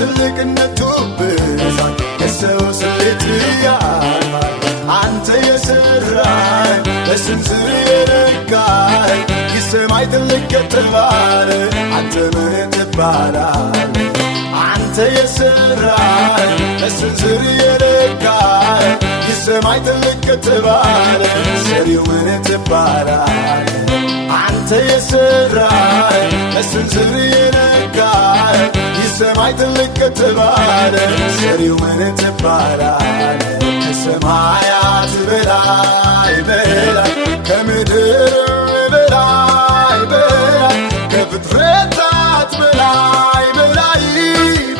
ትልቅነቱ ብዛት የሰው ስሌት ያልፋል። አንተ የሰራኝ በስንዝር የረጋኝ የሰማይ ትልቅ ከተባለ አንተ ምን ትባላለህ? አንተ የሰራኝ በስንዝር የረጋኝ የሰማይ ትልቅ ከተባለ ሰሪው ምን ትባላለህ? አንተ የሰራኝ በስንዝር የረጋኝ የሰማይ ትልቅ ከተባለ ሰሪው ምን ትባላለህ? ከሰማያት በላይ በላይ ከምድር በላይ በላይ ከፍጥረታት በላይ በላይ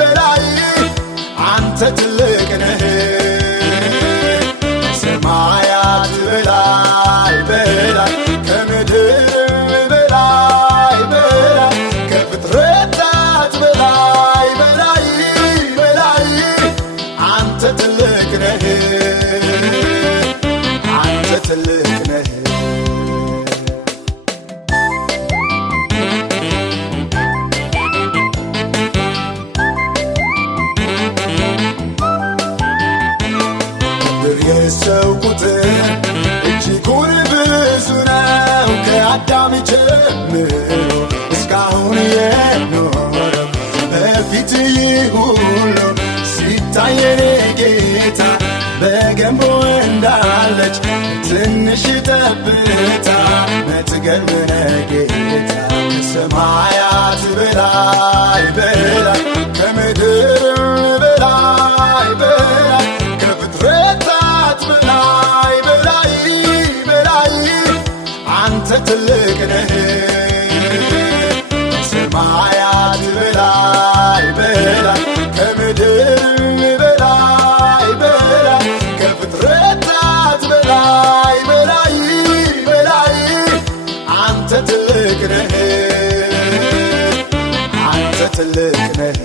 በላይ አንተ ትልቅ ነህ። ከሰማያት በላይ በላይ ከምድር በላይ በላይ ከፍጥረታት በላይ በላይ በላይ አንተ ትልቅ ነህ። አንተ ትልቅ ነህ። የሰው ቁጥር እጅጉን ብዙ ነው። ከአዳም ጀምሮ እስካሁን የኖረው በፊት ይህ ሁሉ ሲታየን ጌታ በገንቦ እንዳለች ትንሽ ጠብታ መትገርምነ ጌታ ከሰማያት በላይ በላይ ከምድር በላይ በላይ ከፍጥረታት በላይ በላይ በላይ አንተ ትልቅ ነህ። ከሰማያት በላይ በላይ ከምድር በላይ በላይ ከፍጥረታት በላይ በላይ በላይ አንተ ትልቅ ነህ። አንተ ትልቅ ነህ።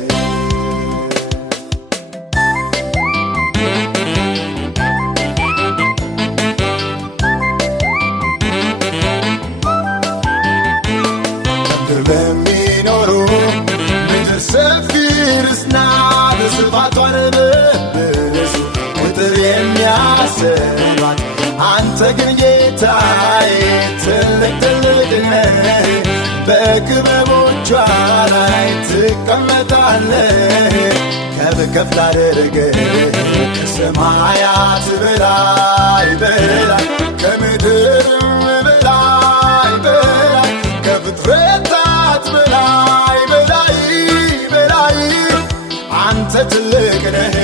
በሚኖሩ ምድር ሰፊ ርስና በስፋቷን በብዙ ቁጥር የሚያስባት አንተ ግን ጌታዬ ትልቅ ትልቅ ነህ። በክበቦቿ ላይ ትቀመጣለህ። ከፍ ከፍ ላድርግህ ከሰማያት በላይ በላይ ከምድር በላይ በላይ ከፍጥረታት በላይ በላይ በላይ አንተ ትልቅ ነህ።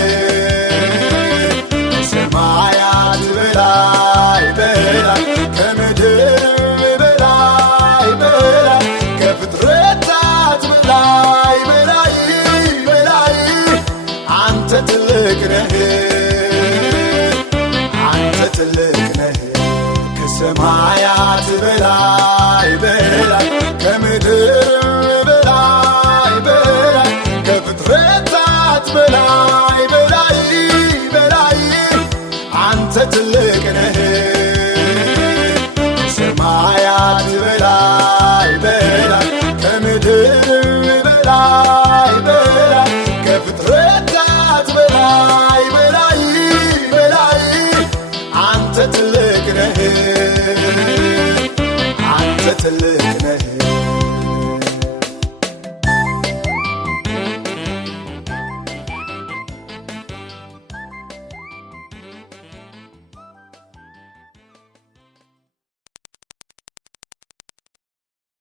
ከሰማያት በላይ በላይ ከምድር በላይ በላይ ከፍጥረታት በላይ በላይ በላይ አንተ ትልቅ ነህ። አንተ ትልቅ ነህ። ከሰማያት በላይ በላይ ከምድር በላይ በላይ ከፍጥረታት በላይ በላይ በላይ አንተ ትልቅ ነህ። ከሰማያት በላይ በላይ ከምድር በላይ በላይ ከፍጥረታት በላይ በላይ በላይ አንተ ትልቅ ነህ። አንተ ትልቅ ነህ።